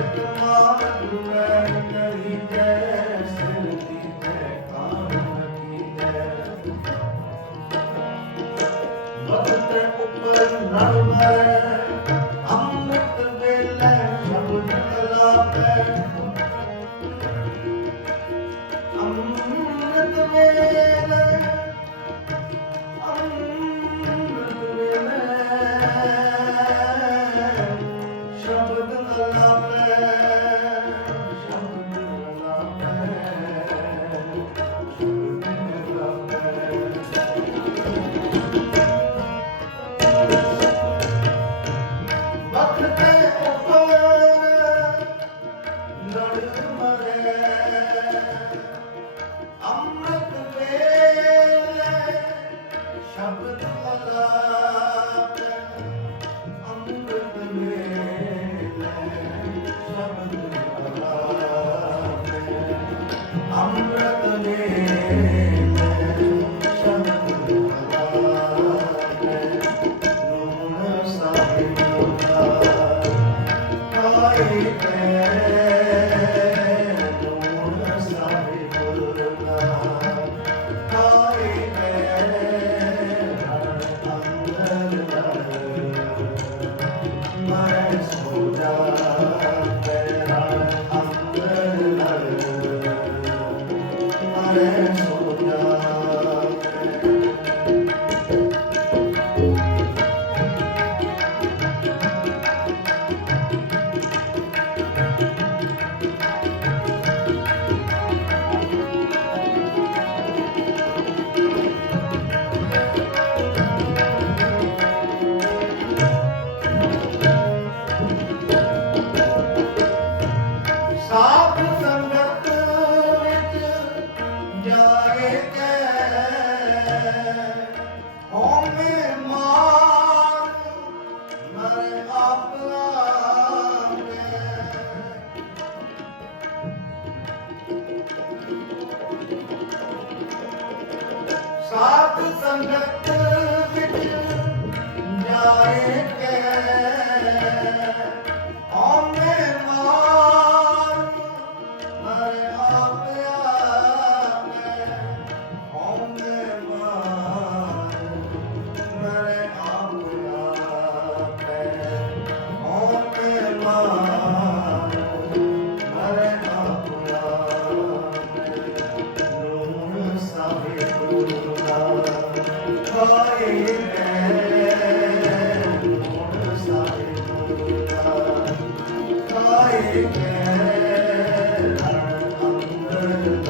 ਇੱਕ ਮਾਨ ਮੈਂ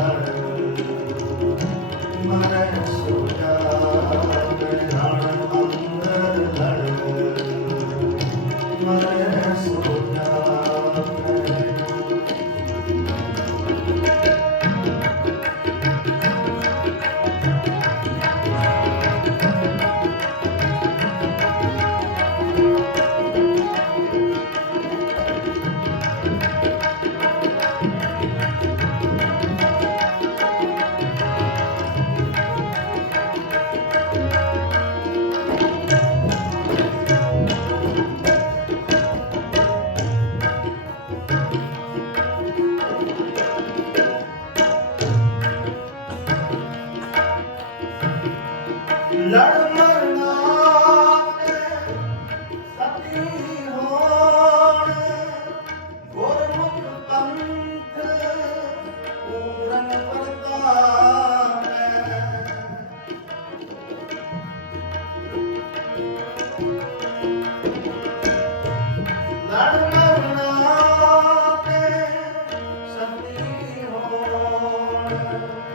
Saturday. Música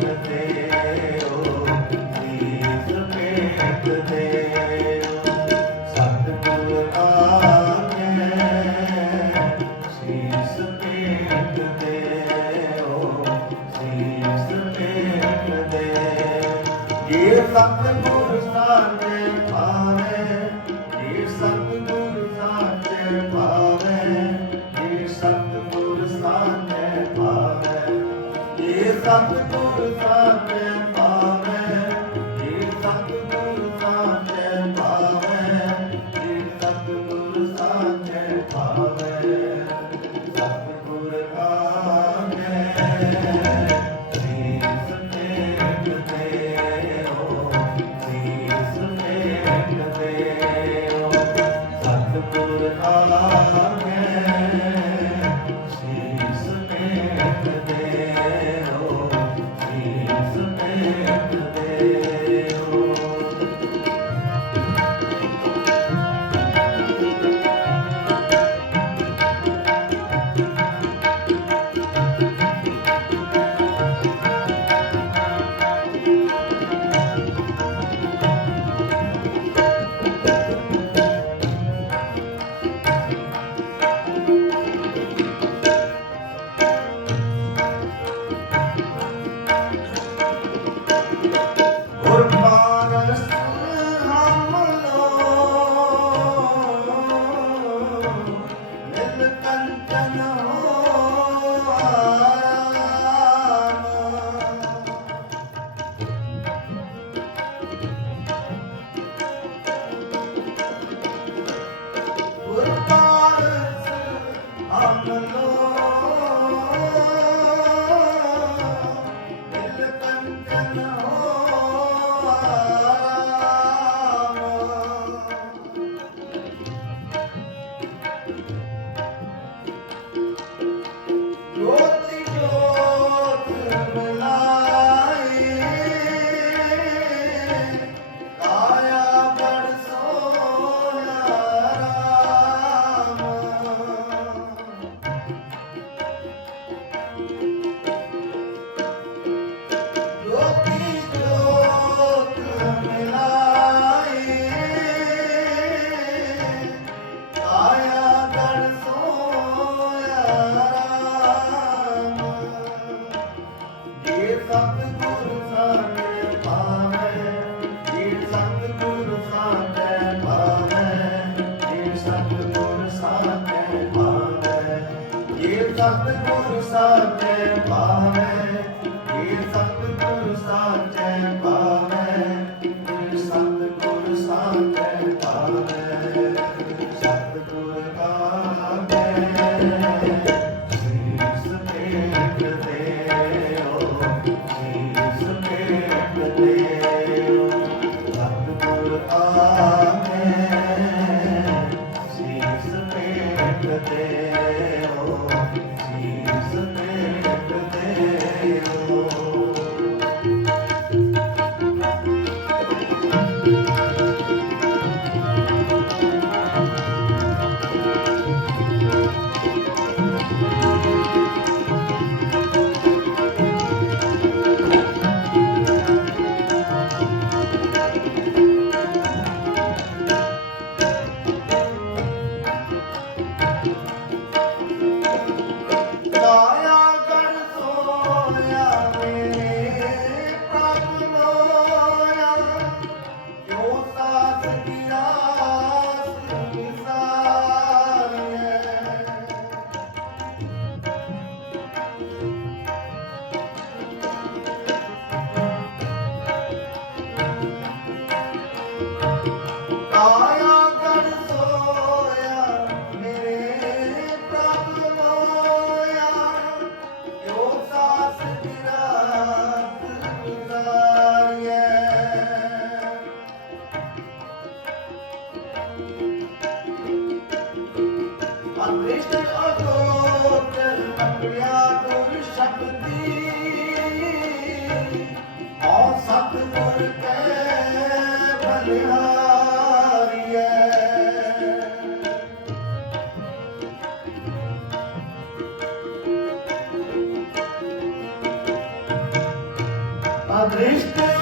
ਪੇਟ ਦੇਓ ਸੀਸ ਪੇਟ ਦੇਓ ದೃಷ್ಟ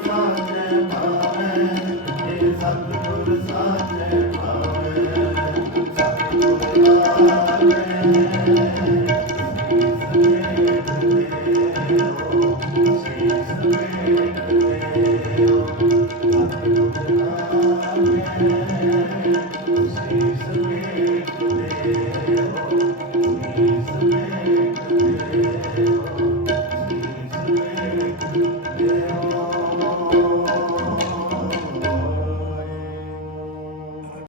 time.